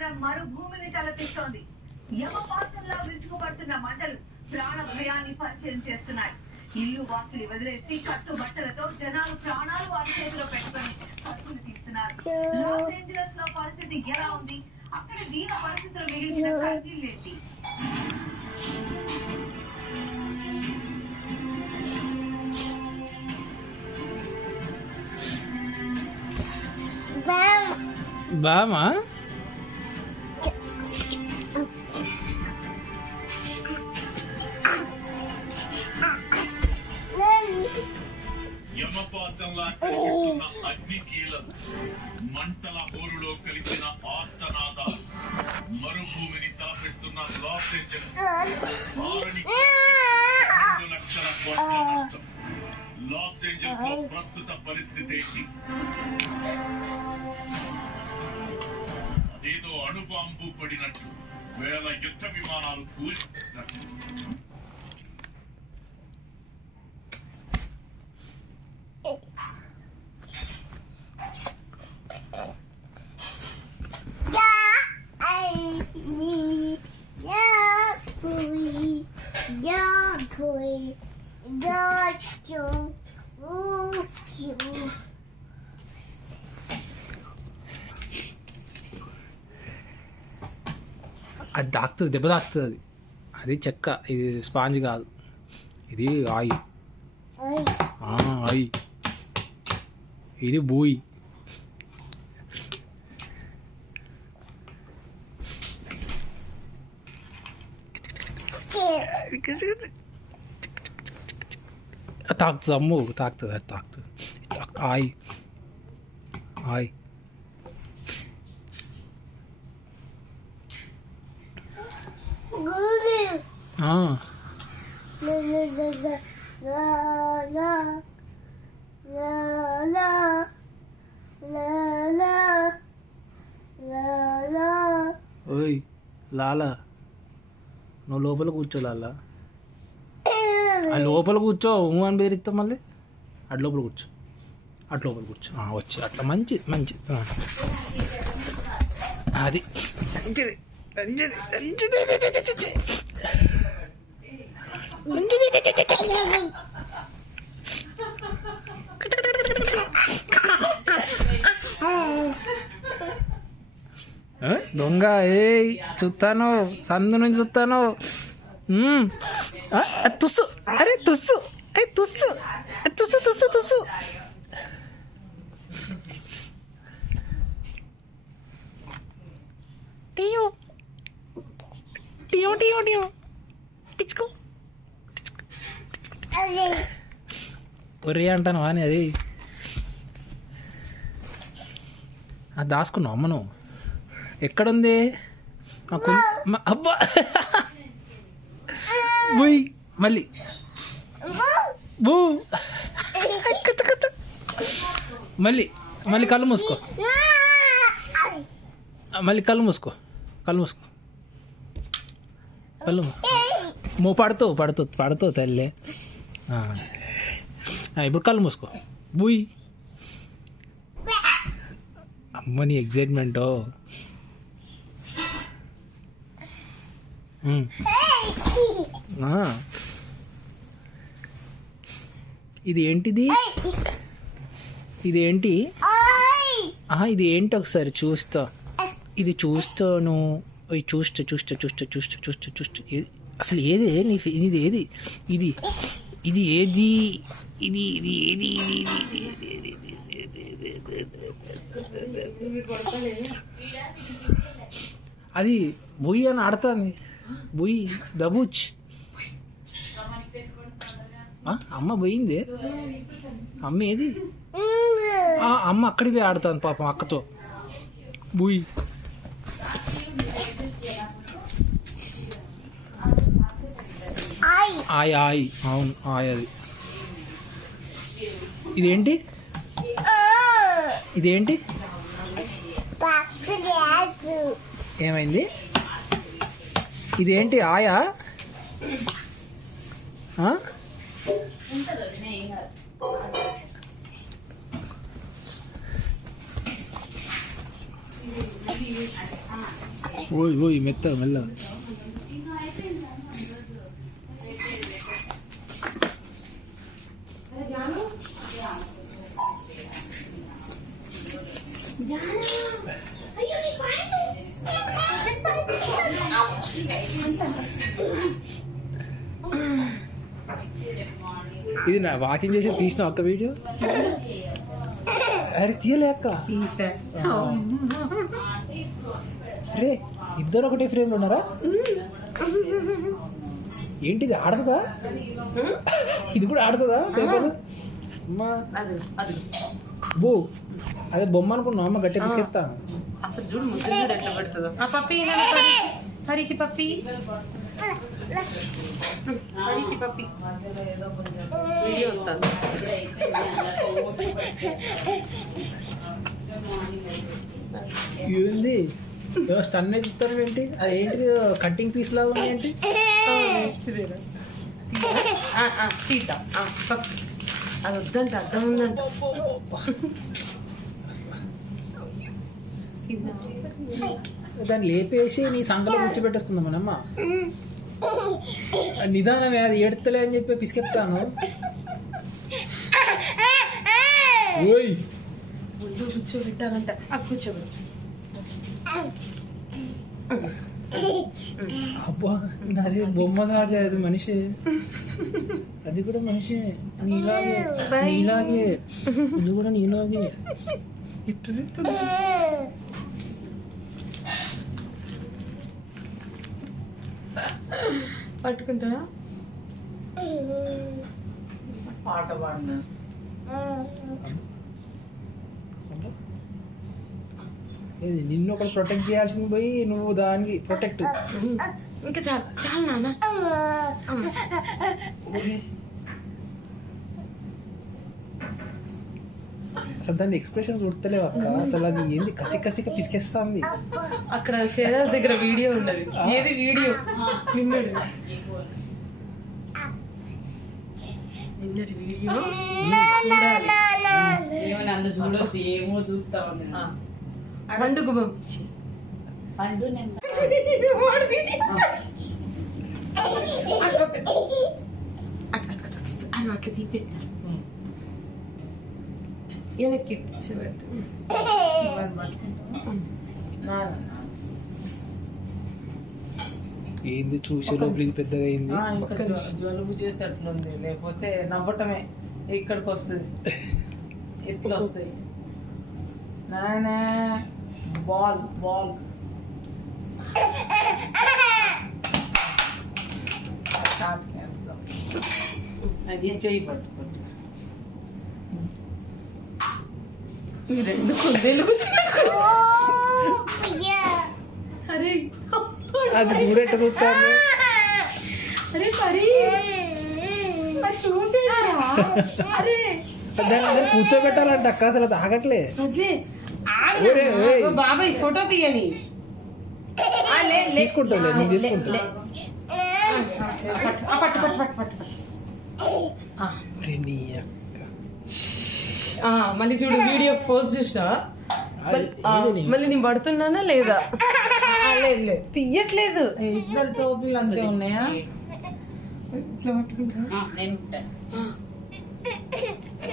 మధ్యన మరుభూమిని తలపిస్తోంది. యమపాసంలా విరుచుకుపడుతున్న మంటలు ప్రాణ భయాన్ని పరిచయం చేస్తున్నాయి. ఇల్లు వాకిలి వదిలేసి కట్టుబట్టలతో జనాలు ప్రాణాలు వారి చేతిలో పెట్టుకుని పరుగులు తీస్తున్నారు. లాస్ ఏంజలస్ లో పరిస్థితి ఎలా ఉంది? అక్కడ దీన పరిస్థితులు మిగిల్చిన కన్నీళ్ళేంటి? బామా యమపాసంలా కలుగుతున్న అగ్నికీలలు, మంటల హోరులో కలిసిన ఆర్తనాదాలు, మరుభూమిని తలపిస్తున్న లాస్ ఏంజలస్, 2 లక్షల కోట్ల నష్టం. లాస్ ఏంజలస్ లో ప్రస్తుత పరిస్థితి ఏంటి? అదేదో అణుబాంబు పడినట్టు వేల యుద్ధ విమానాలు కూలినట్టు. అది తాకుతుంది, దెబ్బ తాకుతుంది. అది చెక్క, ఇది స్పాంజ్ కాదు, ఇది ఆయి. ఆయి, ఇది బూయి. తాకుతుంది, అమ్ము తాకుతుంది, అది తాకుతుంది. ఆయి ఆయి ఓయ్ లాలా, నువ్వు లోపల కూర్చో లాలా. ఆ లోపల కూర్చో, అని బెదిరిస్తా మళ్ళీ. అటు లోపల కూర్చో, అటు లోపల కూర్చో. వచ్చి అట్లా మంచిది మంచిది. అది మంచిది మంచిది మంచిది దొంగ. ఏ చూస్తాను, సందు నుంచి చూస్తాను. తుస్సు, అరే తుస్సు, అరే తుస్సు, తుస్సు తుస్సు తుస్సు. టియో టియో టియో టియో టిచ్చుకో. ఒరే అంటాను అని అది. అది దాచుకున్నావు అమ్మను. ఎక్కడుంది? అబ్బా బుయ్, మళ్ళీ బూ. మళ్ళీ మళ్ళీ కళ్ళు మూసుకో, మళ్ళీ కళ్ళు మూసుకో, కళ్ళు మూసుకో, కళ్ళు పడుతావు పడుతావు పడుతావు తల్లి. ఇప్పుడు కళ్ళు మూసుకో. బుయ్. అమ్మని ఎగ్జైట్మెంటో. ఇది ఏంటిది? ఇది ఏంటి? ఇది ఏంటి ఒకసారి చూస్తా. ఇది చూస్తాను. చూస్తా చూస్తా చూస్తా చూస్తా చూస్తా చూస్తా. అసలు ఏది ఇది ఏది? ఇది ఇది ఏది? ఇది ఇది ఏది? అది బుయ్యి అని ఆడుతుంది. బుయ్యి దబూచ్. అమ్మ పోయింది. అమ్మ ఏది? అమ్మ అక్కడికి పోయి ఆడుతుంది పాపం అక్కతో. బుయ్యి. ఆయి ఆయి, అవును ఆయి. అది ఇదేంటి? ఇదేంటి? ఏమైంది? ఇదేంటి? ఆయా? ఓయ్ ఓయ్ మెత్త మెల్ల. ఇది నా వాకింగ్ చేసి తీసిన ఒక్క వీడియో. అరే తీయలే అక్క. అరే ఇద్దరు ఒకటే ఫ్రేమ్లో ఉన్నారా? ఏంటిది ఆడుతుందా? ఇది కూడా ఆడుతుందా పేపర్? అమ్మా బో అదే బొమ్మ అనుకున్నా. అమ్మ గట్టి బిస్కెత్తాను. అసలు చూడు ముద్దు ఎట్లా పెడుతుందో. ఆ పప్పి హరికి పప్పి హరికి పప్పి వీడియో ఉంటుంది. ఏంది స్టన్ చూస్తారు ఏంటి? అది ఏంటిది కట్టింగ్ పీస్ లాగా ఉంది ఏంటి? తీట అది వద్దంట అర్థం ఉందంట. దాన్ని లేపేసి నీ సంకలో ముచ్చి పెట్టేసుకుందాం మనమ్మ. నిదానమే, అది ఏడుతలే అని చెప్పి పిసికెత్తాను. ఓయ్ ముందు కూర్చోబెట్టాలంట. కూర్చోబెట్టు. అబ్బా నాది బొమ్మ కాదు, అది మనిషి. అది కూడా మనిషి. నీలాగే నీలాగే ఇది కూడా నీలాగే. పట్టుకుంటా పాట పాడినా. ఏది నిన్ను ఒకరు ప్రొటెక్ట్ చేయాల్సింది పోయి నువ్వు దానికి ప్రొటెక్ట్. ఇంకా చాలు చాలు నాన్న. అసలు దాని ఎక్స్ప్రెషన్ చూడతలేవు అక్క. అసలు అది ఏంది కసి కసిగా పిసికేస్తుంది. అక్కడ షేరాజ్ దగ్గర వీడియో ఉండదు. ఏది వీడియో? నిన్నటి వీడియో చూడాలి. ఏమని అందు చూడొద్దు, ఏమో చూస్తా ఉంది. పండుగ పంపించి పండు నేను అట్లా తీపేస్తా. వెనక్కి చూపెట్టు. ఏంది చూసే లోపల ఇది పెద్దగా అయింది. జలుబు చేసేట్లుంది, లేకపోతే నవ్వటమే ఇక్కడికి వస్తుంది. ఎట్లా వస్తాయి నాయనా? బాల్ బాల్ అది చెయ్యి పట్టుకోండి. ఈ రెండు కుందేలు అరే అది చూడట్టు చూస్తాను. అరే పరి అరే దాన్ని కూర్చోబెట్టాలంట అక్క. అసలు అది ఆగట్లే. ఒరే, ఓయ్. బాబాయ్ ఫోటో తీయని. తీసుకుంటాలే, నేను తీసుకుంటా. పట్టు పట్టు పట్టు పట్టు పట్టు. ఒరే నీ అక్క. మళ్ళీ చూడు వీడియో పోస్ట్ చేసా. మళ్ళీ నేను పడుతున్నానా లేదా? లేదు లేదు తీయట్లేదు. ఇద్దరు టోపీలు అంతే ఉన్నాయా? ఇట్లా పట్టుకుంటా. నేను ఉంటాను.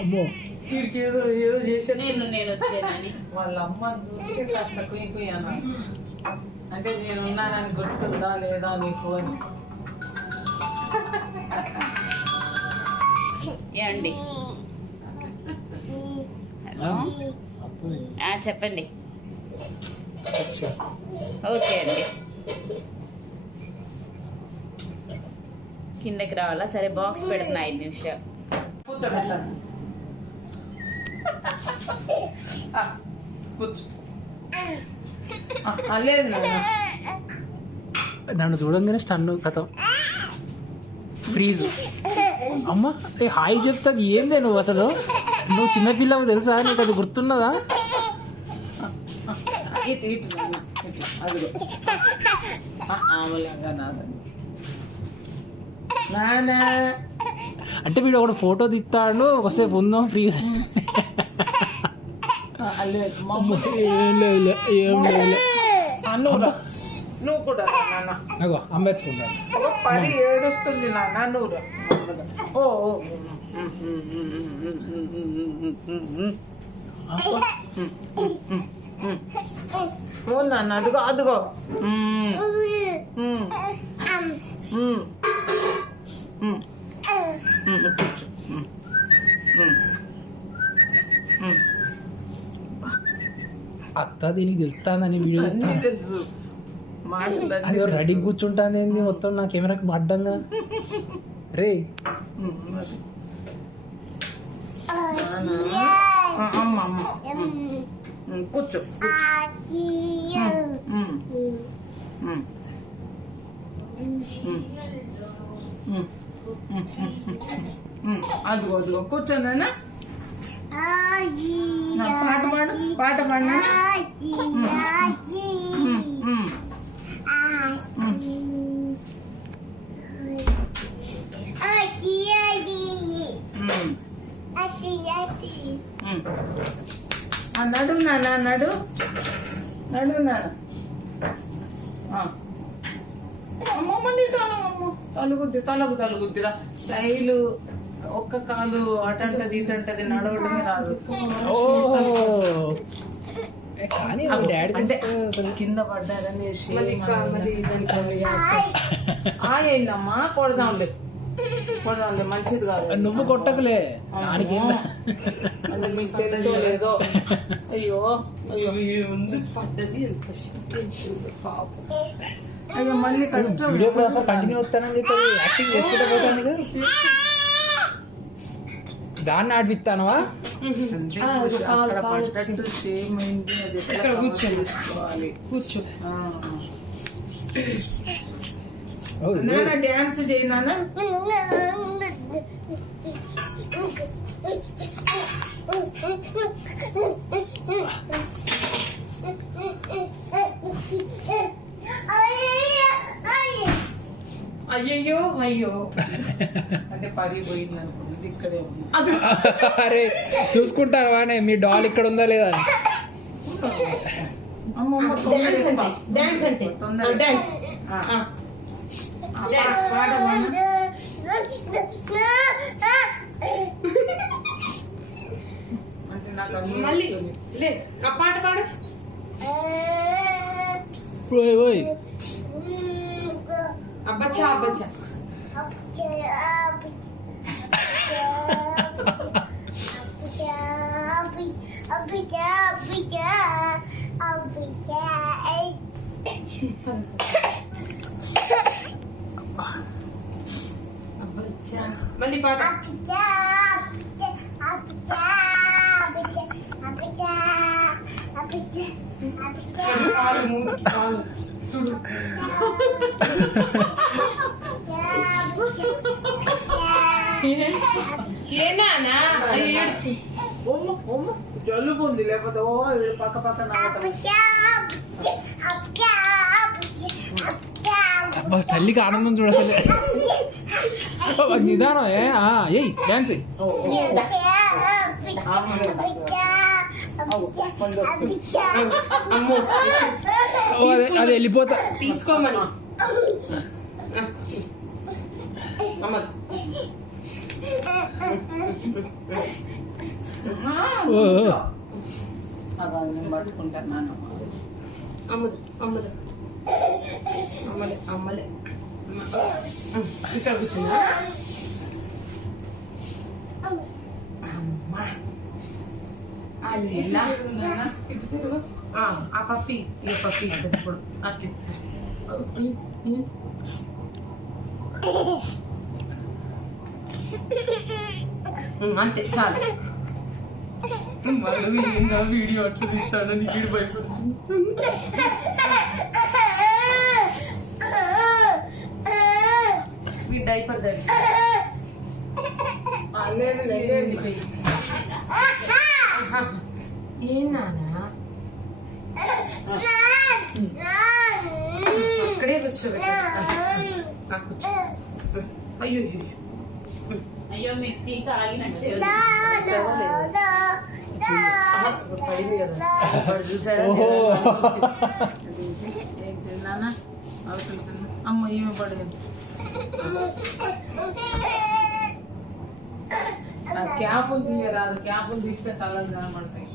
అమ్మో వీడికి ఏదో ఏదో చేశాను. నేను వచ్చానని వాళ్ళ అమ్మ చూస్తే కాస్త కుయ్యి కుయ్యి అన్నాను. అంటే నేను ఉన్నానని గుర్తుందా లేదా నీకు అని. ఏమండి? హలో, చెప్పండి. అచ్చా. ఓకే అండి, కిందకి రావాలా? సరే బాక్స్ పెడుతున్నా 5 నిమిషాలు. కూర్చోబెట్టాను. కూర్చో. లేదు నన్ను చూడంగానే స్టన్ కథ ఫ్రీజ్. అమ్మ హాయ్ చెప్తాది ఏందే నువ్వు? అసలు నువ్వు చిన్నపిల్లవు తెలుసా? నీకు అది గుర్తున్నదా? ఇటు ఇటు అదిగో ఆమలాగా నానా. అంటే వీడు ఒకటి ఫోటో తీస్తాడు, ఒకసేపు ఉందాం ఫ్రీజ్. ఏం లేదు. నువ్వు కూడా రా నాన్న. అగో అమ్మెత్తుకుంటాను. ఓ పరి ఏడుస్తుంది నాన్న నువ్వు రా. ఓ ఓ. ఓ నాన్న అదిగో అదిగో. కూర్చో. అత్త దీనికి తెలుస్తానని వీడియో అన్నీ తెలుసు మాటలు అది రెడీ కూర్చుంటాను ఏంది మొత్తం నా కెమెరాకి అడ్డంగా రే. అమ్మ అమ్మ కూర్చో. అదిగో అదిగో కూర్చోనా. పాట పాడు పాట పాడినా. నడు నాన్న నడు నడు నాన్న. అమ్మమ్మ నీ తలుగుద్ది తలుగుద్దిరా. స్టైలు ఒక్క కాలు అటంటది ఇటంటది నడవడమే రాదు. కానీ డాడీ అంటే కింద పడ్డారని అయిందమ్మా. కొడదాంలే కొడదాంలే మంచిది కాదు. నువ్వు కొట్టకులే దానికి అంటే మీకు తెలుసో లేదో. అయ్యో అయ్యో పడ్డది అయ్యో మళ్ళీ కష్టం. వీడియోగ్రాఫర్ కంటిన్యూ వస్తానని చెప్పి యాక్టింగ్ చేసుకుంటూ పోతాను కదా. దాన్ని ఆడిపిస్తానవా? అక్కడ పడ్డట్టు షేమ్ అయింది. అది ఎక్కడ కూర్చోవాలి. కూర్చో నాన్న. డ్యాన్స్ చేయి నాన్న. అయ్యయ్యో అయ్యో అంటే పడిపోయింది అనుకుంటుంది. ఇక్కడే ఉంది. అరే చూసుకుంటావా మీ డాల్ ఇక్కడ ఉందా లేదా అని. అమ్మమ్మ డాన్స్ అంటే డాన్స్ అంటే నాకు మళ్ళీ లే ఆ పాట పాడు. ఓయ్ ఓయ్ అబ్బచ్చా అబ్బచ్చా. మళ్ళీ పాట. ఏనా జలుబు ఉంది లేకపోతే ఓ పక్క పక్కన తల్లికి ఆనందం చూడ అసలు. నిదానం ఏయ్ డాన్స్. అది వెళ్ళిపోతా. తీసుకోమని అమ్మ. నేను పట్టుకుంటాను నాన్న. అమ్మదు అమ్మదు అమ్మలే అమ్మలే. ఇక్కడ కూర్చున్నా. అది ఎలా ఆ పప్పి ఈ పప్పి ఇప్పుడు అట్లా అంతే చాలు. మళ్ళీ ఏంగా వీడియో అట్లా తీస్తాడని వీడి భయపడుతుంది. మీ డైపర్ దర్శి ఏనా అక్కడే కూర్చోబెట్టు. అయ్యో అయ్యో నెత్తి తాగినట్టే పైంది కదా చూసాడా. నాన్న అవసరం అమ్మ ఈమె పడేది క్యాపులు తీయరాదు, క్యాపులు తీస్తే కళ్ళకు కనబడతాయి.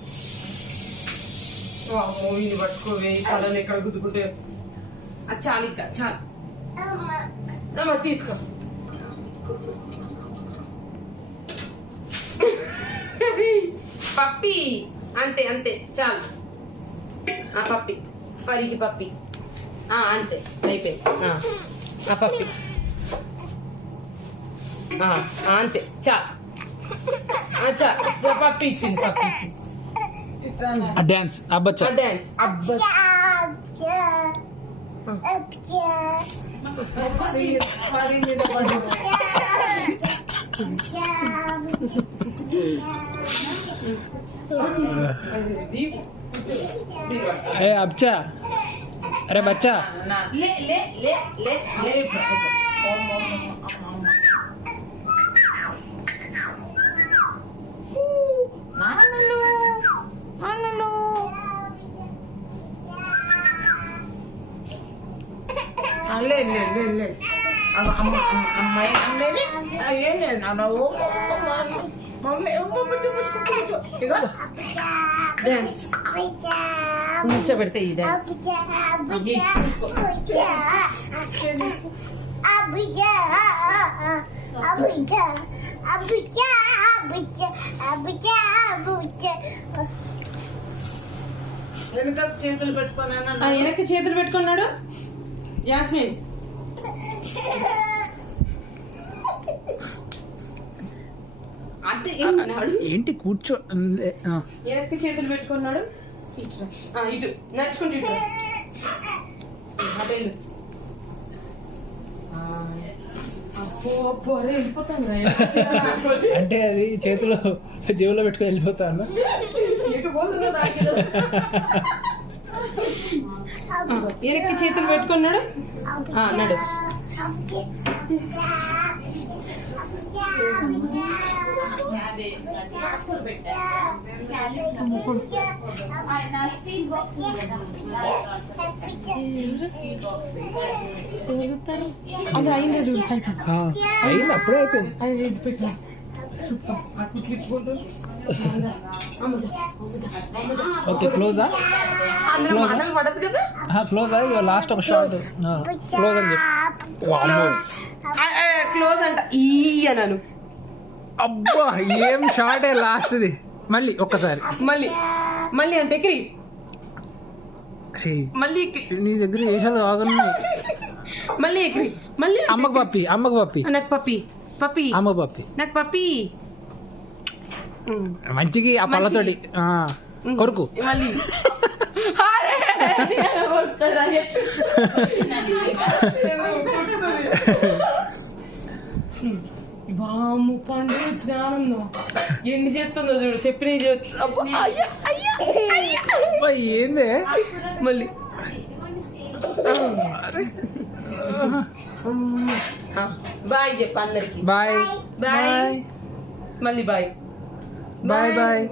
మూవీని పట్టుకోవే కళలు ఎక్కడ గుద్దుకుంటే అది చాలు, ఇంకా చాలు. అమ్మ తీసుకో. పప్పి అంతే అంతే చాలు. ఆ పప్పి పరికి పప్పి అంతే అయిపోయింది. ఆ పప్పి అంతే చాలు. చాలు పప్పి ఇచ్చింది, పప్పి ఇచ్చింది. డాన్స్ అబ్బచ్చా డాన్స్ అబ్బా ఏ అబ్చా అరే బచ్చా లే లే లే లే లే నాన్నలు నాన్నలు లేదు లేదు లేదు లేదు అమ్మాయి అనేది ఏం లేదు నాన్న. ఓ మమ్మీ ఇగో డాన్స్ నుంచోబెడితే ఈ డాన్స్ వెనుక చేతులు పెట్టుకున్నాను. వెనక్కి చేతులు పెట్టుకున్నాడు జాస్మిన్. అంటే ఏమన్నాడు? ఏంటి కూర్చో వెనక్కి చేతులు పెట్టుకున్నాడు. ఇటు ఇటు నడుచుకుంటూ ఇటు అటు వెళ్ళు. వెళ్ళిపోతాను అంటే అది చేతిలో జేబులో పెట్టుకొని వెళ్ళిపోతాను. వెనక్కి చేతులు పెట్టుకున్నాడు. నడు అది అయిందే చూడు సైకిల్ అయింది అప్పుడే అయిపోయింది. అది పెట్టినా ఓకే క్లోజా మాటలు పడదు కదా. క్లోజా లాస్ట్ ఒక షాట్ క్లోజ్ అని చెప్పి క్లోజ్ అంట ఈ అన్నాను. అబ్బా ఏం షార్ట్ లాస్ట్ది. మళ్ళీ ఒక్కసారి మళ్ళీ మళ్ళీ అంటే ఎక్కి ఛీ, మళ్ళీ ఎక్కి నీ దగ్గర వేషాలు బాగున్నాయి. మళ్ళీ ఎక్కి మళ్ళీ అమ్మకు పప్పి అమ్మకు పప్పి నాకు పప్పి పప్పి అమ్మకు పప్పి నాకు పప్పి మంచికి ఆ పళ్ళతోటి కొరుకు. మళ్ళీ బాము పండు వచ్చిన ఆనందం ఎన్ని చేస్తుందో చూడు. చెప్పిన ఏందే మళ్ళీ బాయ్ చెప్పు అందరికి. బాయ్ బాయ్ మళ్ళీ బాయ్ బాయ్ బాయ్